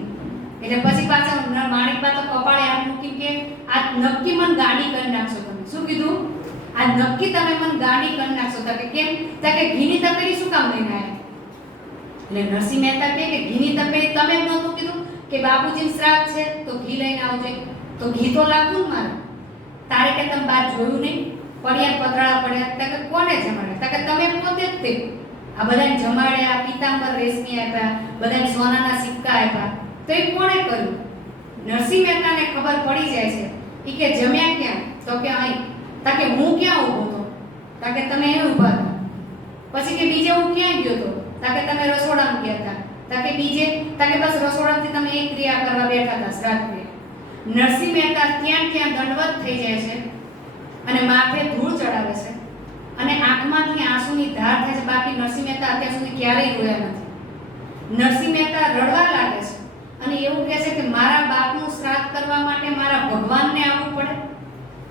એટલે પછી પાછા માણેકબા તો કપાળે હાથ મૂકી કે આ નક્કી મને ગાડી કરી નાખશો તમે. શું કીધું? આ નક્કી તમે મને ગાડી કરી નાખશો. તો કે કેમ? તો કે ઘીની તપેલી શું કામ લઈને આવ્યા? એટલે નરસિંહ મહેતા કે ઘીની તપેલી તમે જ નહોતું કીધું કે બાપુજીનું શ્રાદ્ધ છે તો ઘી લઈને આવજે? તો ઘી તો લાગવું ને મારે. તારે કે તમે બહાર જોયું નહીં? પડિયા પતરાળા પડ્યા. તો કે કોને જમાડે? તો કે તમે પોતે જ તે. આ બધાને જમાડ્યા, પીતાંબર રેશમી આપ્યા, બધાને સોનાના સિક્કા આપ્યા. તો એ કોણે કર્યું? નરસિંહ મહેતાને ખબર પડી જાય છે. એ કે જમ્યા ક્યાં? તો કે અહીં. તો કે હું ક્યાં ઊભો હતો? તાકે તમે એ ઊભા હતા. પછી કે બીજે હું ક્યાં ગયો તો? તાકે તમે રસોડામાં ગયા હતા. તાકે બીજે? તાકે બસ રસોડાથી તમે એક ક્રિયા કરવા બેઠા હતા, શ્રાદ્ધ ક્રિયા. નરસિંહ મહેતા ત્યાં દંડવત થઈ જાય છે અને માથે ધૂળ ચડાવે છે અને આંખમાંથી આંસુની ધાર થાય છે. બાકી નરસિંહ મહેતા અત્યાર સુધી ક્યારેય રોયા નથી. નરસિંહ મહેતા રડવા લાગે છે અને એવું કહે છે કે મારા બાપનું શ્રાદ્ધ કરવા માટે મારા ભગવાનને આવવું પડે.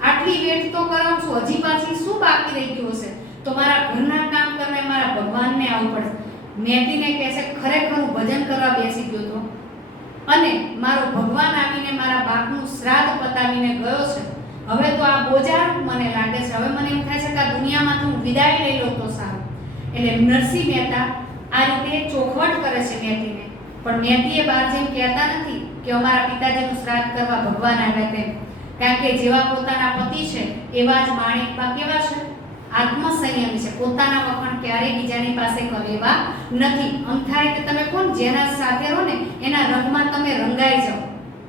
આટલી વેટ તો કરાવું છું, હજી પાછી શું બાકી રહી ગયું હશે? તો મારા ઘરના કામ કરવા મારા ભગવાનને આવવું પડે. મેતીને કહે છે ખરેખર હું ભજન કરવા બેસી ગયો હતો અને મારો ભગવાન આવીને મારા બાપનું શ્રાદ્ધ પતાવીને ગયો છે. હવે તો આ બોજારૂપ મને લાગે છે. હવે મને એમ થાય છે કે આ દુનિયામાંથી હું વિદાય લઈ લઉં તો સારું. એટલે નરસિંહ મહેતા આ રીતે ચોખવટ કરે છે મેતીને. પણ મેતીએ બહાર જેમ કહેતા નથી કે અમારા પિતાજીનું શ્રાદ્ધ કરવા ભગવાન આવ્યા તેમ. કારણ કે જેવા પોતાના પતિ છે એવા જ માણેકબા કેવા છે? આત્મસંયમી છે. પોતાના વખાણ ક્યારેય બીજાની પાસે કહેવા નથી. આમ થાય કે તમે કોણ જેના સાથે રહો ને એના રંગમાં તમે રંગાઈ જાઓ.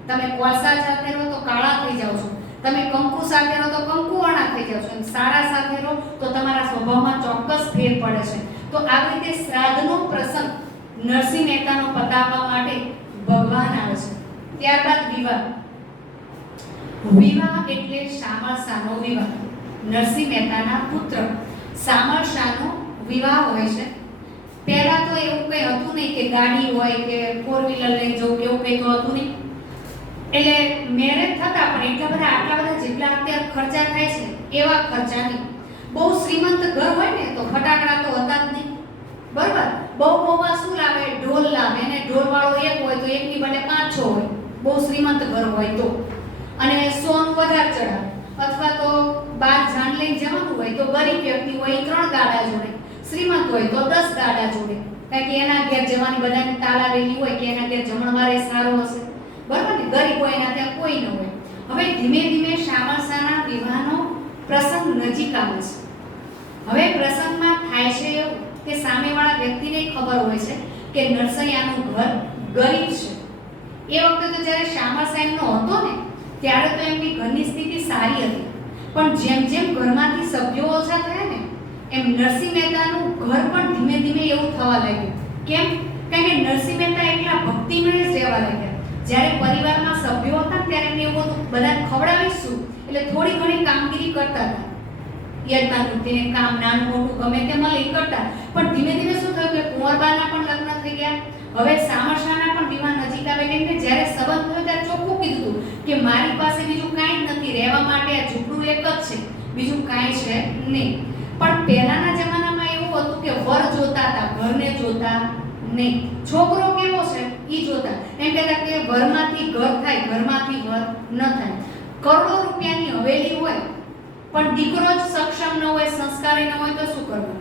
તમે કોલસા સાથે રહો તો કાળા થઈ જાઓ છો. તમે કંકુ સાથે રહો તો કંકુવાળા થઈ જાઓ છો. સારા સાથે રહો તો તમારા સ્વભાવમાં ચોક્કસ ફેર પડે છે. તો આવી રીતે શ્રાદ્ધનો પ્રસંગ નરસિંહ મહેતાનો પતાવવા માટે ભગવાન આવે છે. ત્યારબાદ વિવાહ. વિવાહ એટલે શામળ શાહનો વિવાહ. નરસિંહ મહેતાના પુત્ર શામળ શાહનો વિવાહ હોય છે. પહેલા તો એવું કંઈ હતું નહીં કે ગાડી હોય કે 4 વ્હીલર લઈ જવું કે એવું કંઈ તો હતું નહીં. એટલે મેરેજ થતા પણ આટલા બધા જેટલા અત્યારે ખર્ચા થાય છે એવા ખર્ચા નહીં. બહુ શ્રીમંત ઘર હોય ને તો ફટાકડા તો હતા જ નહીં, બરાબર. બહુમાં શું લાવે? ઢોલ લાવે ને ઢોલવાળો એક હોય તો એકની બદલે 5-6 હોય, બહુ શ્રીમંત ઘર હોય તો. અને સોનું વધારે ચડાવે. અથવા તો 12 જાન લઈને જવાનું હોય તો ગરીબ વ્યક્તિ હોય 3 ગાડા જોડે, શ્રીમંત હોય તો 10 ગાડા જોડે. કારણ કે એના ઘેર જવાની બધાની તાલાવેલી હોય કે એના ઘેર જમણવારે સારો હશે, બરાબર ને. ગરીબ હોય એના ત્યાં કોઈ ન હોય. હવે ધીમે ધીમે શામળ શાહના વિવાહનો પ્રસંગ નજીક આવે છે. હવે પ્રસંગમાં થાય છે એવું કે સામેવાળા વ્યક્તિને ખબર હોય છે કે નરસૈયાનું ઘર ગરીબ છે. એ વખતે તો જ્યારે શામળ શાહનો હતો ને ત્યારે તો એમની ઘરની સ્થિતિ સારી હતી. પણ જેમ જેમ ઘરમાંથી સભ્યો ઓછા થયા ને એમ નરસિંહ મહેતાનું ઘર પણ ધીમે ધીમે એવું થવા લાગ્યું. કેમ? કારણ કે નરસિંહ મહેતા એકલા ભક્તિમય જ રહેવા લાગ્યા. જ્યારે પરિવારમાં સભ્યો હતા ત્યારે એમને એવું હતું બધાને ખવડાવીશું એટલે થોડી ઘણી કામગીરી કરતા હતા. યજમાન વૃત્તિને કામ નાનું મોટું ગમે તે મળી કરતા. પણ ધીમે ધીમે શું થયું કે કુંવરબાના પણ લગ્ન થઈ ગયા. હવે શામળ શાહના પણ વિવાહ નજીક આવે. કેમ કે જ્યારે સંબંધ થયો ત્યારે ચોખ્ખું કીધું કે મારી પાસે બીજું કાંઈ જ નથી, રહેવા માટે આ ઝૂંપડું એક જ છે, બીજુમ કાંઈ છે નહીં. પણ પહેલાના જમાનામાં એવું હતું કે વર જોતા હતા, ઘરને જોતા નહીં. છોકરો કેવો છે ઈ જોતા. એમ કહેતા કે વરમાંથી ઘર થાય, ઘરમાંથી વર ન થાય. કરોડો રૂપિયાની હવેલી હોય પણ દીકરો જ સક્ષમ ન હોય, સંસ્કારી ન હોય તો શું કરવું?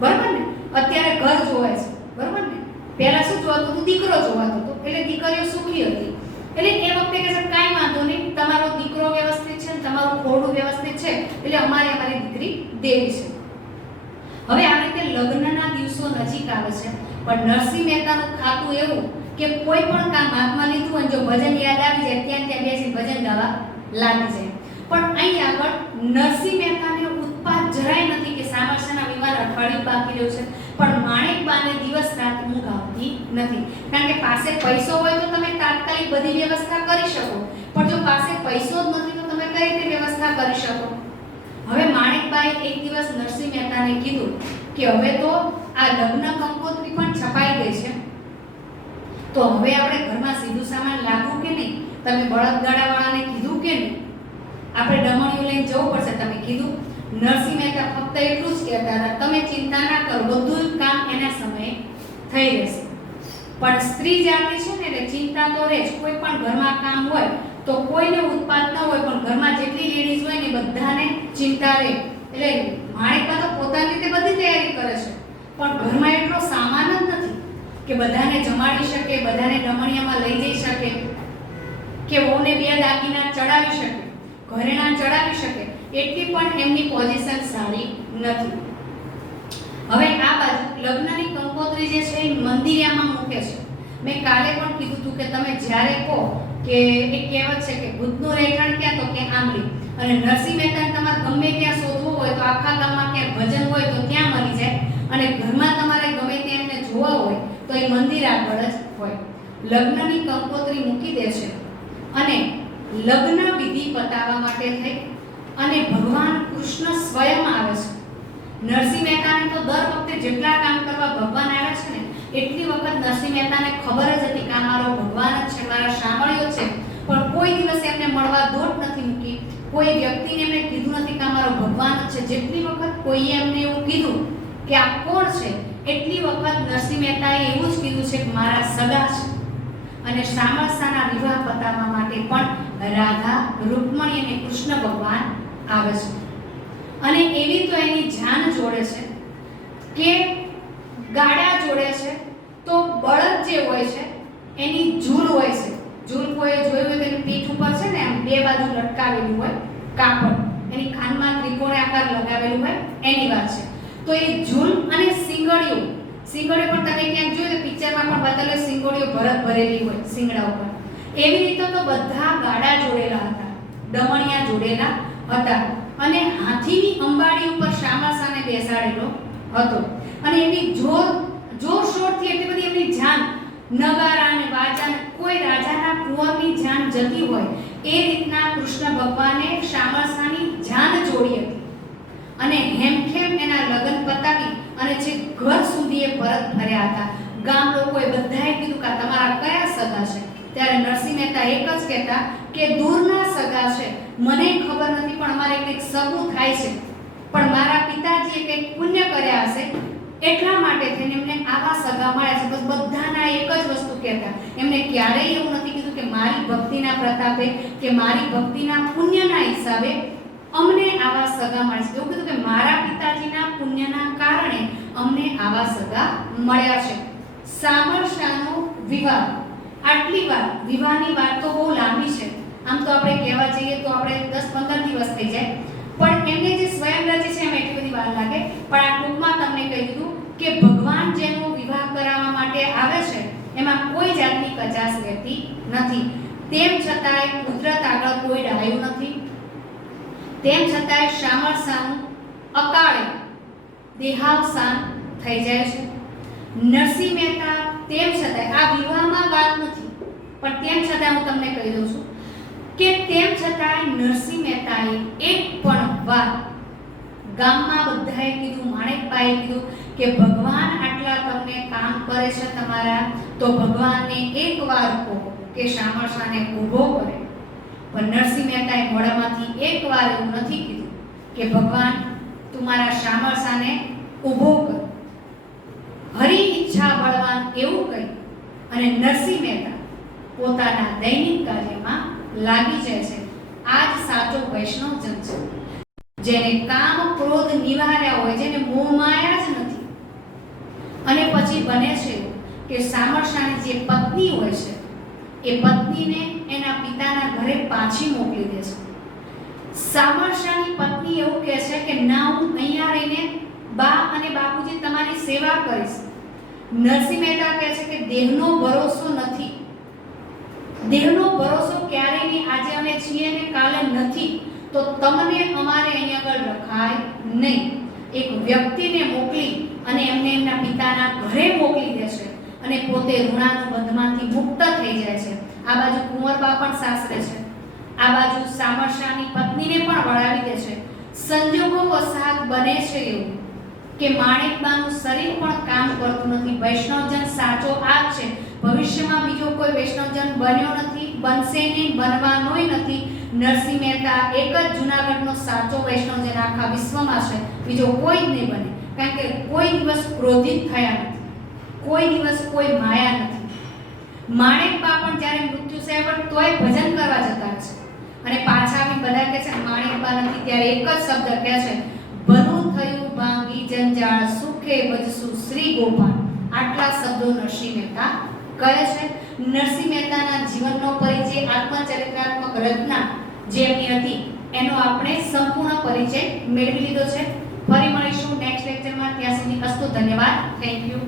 બરાબર ને. અત્યારે ઘર જોવાય છે, બરાબર ને. પહેલા શું જોવાતું હતું? દીકરો જોવાતો હતો એટલે દીકરીઓ સુખી હતી. એટલે એ વખતે કે કાંઈ વાંધો નહીં, તમારો દીકરો વ્યવસ્થિત છે, તમારું ખોડું વ્યવસ્થિત છે એટલે અમારી દીકરી દેવી છે. હવે આ રીતે લગ્નના દિવસો નજીક આવે છે. પણ નરસિંહ મહેતાનું ખાતું એવું કે કોઈ પણ કામ હાથમાં લીધું હોય જો ભજન યાદ આવી જાય ત્યાં બેસી ભજન ગાવા લાગી જાય. પણ અહીં આગળ નરસિંહ મહેતાને ઉત્પાદ જરાય નથી કે શામળ શાહના વિવાહ અઠવાડિયું બાકી રહ્યું છે પણ માણેકબાને દિવસ રાત ઊંઘ આવતી નથી. કારણ કે પાસે પૈસો હોય તો તમે તાત્કાલિક બધી વ્યવસ્થા કરી શકો, પણ જો પાસે પૈસો જ નથી તો તમે કઈ રીતે વ્યવસ્થા કરી શકો? હવે માણેકબાએ એક દિવસ નરસિંહ મહેતાને કીધું કે હવે તો આ લગ્ન કંકોત્રી પણ છપાઈ ગઈ છે, તો હવે આપણે ઘરમાં સીધું સામાન લાવવું કે નહીં? તમે બળદગાડાવાળાને કીધું કે નહીં? આપણે ડમણીઓ લઈને જવું પડશે, તમે કીધું? નરસિંહ મહેતા ફક્ત એટલું જ કહેતા હતા તમે ચિંતા ના કરો, બધું કામ એના સમયે થઈ રહેશે. પણ સ્ત્રી જાતિ છે ને એટલે ચિંતા તો રહે જ. કોઈ પણ ઘરમાં કામ હોય તો કોઈને ઉત્પાદ ન હોય પણ ઘરમાં જેટલી લેડીઝ હોય ને બધાને ચિંતા રહે. એટલે માણેકબા તો પોતાની રીતે બધી તૈયારી કરે છે પણ ઘરમાં એટલો સામાન જ નથી કે બધાને જમાડી શકે, બધાને ડમણીયામાં લઈ જઈ શકે, કે વહુને 2 દાગીના ચડાવી શકે, ઘરેણાં ચડાવી શકે. એટલી પણ એમની પોઝિશન સારી નથી. હવે આ બાજુ લગ્નની કંકોત્રી જે છે એ મંદિરિયામાં મૂકે છે. મેં કાલે પણ કીધું હતું કે તમે જ્યારે કહો કે એક કહેવત છે કે ભૂતનું રહેઠાણ ક્યાં, તો કે આંબલી. અને નરસિંહ મહેતાને તમારે ગમે ત્યાં શોધવું હોય તો આખા ગામમાં ક્યાંક ભજન હોય તો ત્યાં મળી જાય, અને ઘરમાં તમારે ગમે તે એમને જોવા હોય તો એ મંદિર આગળ જ હોય. લગ્નની કંકોત્રી મૂકી દે છે અને લગ્ન વિધિ પતાવવા માટે થઈ અને ભગવાન કૃષ્ણ સ્વયં આવે છે. નરસિંહ મહેતાને તો દર વખતે જેટલા કામ કરવા ભગવાન આવે છે ને એટલી વખત નરસિંહ મહેતાને ખબર જ હતી કે આ મારો ભગવાન જ છે, મારા શામળિયો છે, પણ કોઈ દિવસ એમને મળવા દોટ નથી મૂકી. કોઈ વ્યક્તિને એમને કીધું નથી કે આ મારો ભગવાન જ છે. જેટલી વખત કોઈએ એમને એવું કીધું કે આ કોણ છે, એટલી વખત નરસિંહ મહેતાએ એવું જ કીધું છે કે મારા સગા છે. અને શામળસાના વિવાહ પતાવવા માટે પણ રાધા, રૂકમણી અને કૃષ્ણ ભગવાન આવે છે. અને એવી તો એની જાન જોડે છે કે ગાડા જોડે છે તો બળદ જે હોય છે એની ઝૂલ હોય છે. ઝૂલ કોઈ જોયું હોય તેની પીઠ ઉપર છે ને આમ બે બાજુ લટકાવેલું હોય કાપડ, એની ખાનમાં ત્રિકોણ આકાર લગાવેલું હોય, એની વાત છે. તો એ ઝૂલ અને સિંગડીઓ પણ તમે ક્યાંક જોયું પિક્ચરમાં પણ બતાવેલું, સિંગડીઓ ભરેલી હોય સિંગડા ઉપર. એવી રીતે તો બધા ગાડા જોડેલા હતા, ડમણિયા જોડેલા હતા અને હાથીની અંબાડી ઉપર શામળસાને બેસાડેલો હતો. અને એની જોરશોરથી એટલી બધી એમની જાન, નગારા અને વાજા, કોઈ રાજાના કુંવરની જાન જતી હોય એ રીતના કૃષ્ણ ભગવાને શામળસાની જાન જોડી હતી. અને હેમખેમ એના લગ્ન પતાવી અને જે ઘર સુધી એ પરત ફર્યા હતા. ગામ લોકોએ બધાએ કીધું કે તમારા કયા સગા છે? ત્યારે નરસિંહ મહેતા એક જ કહેતા કે દૂરના સગા છે, મને ખબર નથી, પણ અમારે કંઈક સગું થાય છે, પણ મારા પિતાજીએ કંઈક પુણ્ય કર્યા હશે એટલા માટે થઈને એમને આવા સગા મળ્યા છે. બસ બધાના એક જ વસ્તુ કહેતા, એમને ક્યારેય એવું નથી કીધું કે મારી ભક્તિના પ્રતાપે કે મારી ભક્તિના પુણ્યના હિસાબે અમને આવા સગા મળે છે. એવું કીધું કે મારા પિતાજીના પુણ્યના કારણે અમને આવા સગા મળ્યા છે. શામળસાનો વિવાહ, આટલી વાત, વિવાહની વાત તો બહુ લાંબી છે. આમ તો આપણે કહેવા જઈએ તો આપણે 10-15 દિવસ થઈ જાય, પણ એમને જે સ્વયં રચી છે એમાં એટલી બધી વાર લાગે. પણ આ ટૂંકમાં તમને કહી દીધું કે ભગવાન જેનો વિવાહ કરાવવા માટે આવે છે એમાં કોઈ જાતની કચાશ રહેતી નથી. તેમ છતાંય કુદરત આગળ કોઈ ડાયું નથી. તેમ છતાંય શામળસાનું અકાળે દેહાવસાન થઈ જાય છે. નરસિંહ મહેતા તેમ છતાંય, આ વિવાહમાં વાત નથી પણ તેમ છતાં હું તમને કહી દઉં છું કે તેમ છતાંય નરસિંહ મહેતાએ એક પણ વાર ગામમાં બધાએ કીધું, માણેકબાઈએ કીધું કે ભગવાન આટલા તમને કામ કરે છે તમારા, તો ભગવાનને એકવાર કહો કે શામળસાને ઊભો કરે. પણ નરસિંહ મહેતાએ મોઢામાંથી એકવાર એવું નથી કીધું કે ભગવાન તું મારા શામળસાને ઊભો કર. હરી ઈચ્છા બળવાન એવું કહી અને નરસિંહ મહેતા પોતાના દૈનિક કાર્યમાં લાગી જાય છે. આ જ સાચો વૈષ્ણવજન છે, જેને કામ ક્રોધ નિવાર્યા હોય, જેને મોહ માયા જ નથી. અને પછી બને છે કે શામળસાની જે પત્ની હોય છે એ પત્નીને એના પિતાના ઘરે પાછી મોકલી દે છે. શામળસાની પત્ની એવું કહે છે કે ના, હું અહીંયા રહીને બા અને બાપુજી તમારી સેવા કરીશ. નરસિંહ મહેતા કહે છે કે દેહનો ભરોસો નથી, દેહનો ભરોસો ક્યારે નહીં, આજે અમે છીએ ને કાલે નથી, તો તમને અમારે અહીંયા આગળ રખાય નહીં. એક વ્યક્તિને મોકલી અને એમને એમના પિતાના ઘરે મોકલી દે છે અને પોતે ઋણાનું બંધમાંથી મુક્ત થઈ જાય છે. આ બાજુ કુંવરબા પણ સાસરે છે, આ બાજુ શામળસાની પત્નીને પણ વળાવી દે છે. સંજોગો વસાત બને છે એવું કે માણેકબાનું શરીર પણ કામ કરતું નથી. વૈષ્ણવજન સાચો આ જ છે. ભવિષ્યમાં બીજો કોઈ વૈષ્ણવજન બન્યો નથી, બનશે નહીં, બનવાનોય નથી. નરસિંહ મહેતા એક જ જૂનાગઢનો સાચો વૈષ્ણવજન આખા વિશ્વમાં છે, બીજો કોઈ જ નહીં બને. કારણ કે કોઈ દિવસ ક્રોધિત થયા નથી, કોઈ દિવસ કોઈ માયા નથી. માણેકબા પણ જ્યારે મૃત્યુ સેવક તોય ભજન કરવા જતા છે અને પાછા આવી બધા કહે છે માણેકબા નથી, ત્યારે એક જ શબ્દ કહે છે, ભલું થયું ભાંગી જંજાળ, સુખે ભજસુ શ્રી ગોપાલ. આટલા શબ્દો નરસિંહ મહેતા કહે છે. નરસિંહ મહેતાના જીવનનો પરિચય, આત્મચરિત્રાત્મક રચના જે એમની હતી એનો આપણે સંપૂર્ણ પરિચય મેળવી લીધો છે. ફરી મળીશું નેક્સ્ટ લેક્ચરમાં. ત્યાં સુધી અસ્તુ, ધન્યવાદ, થેન્ક યુ.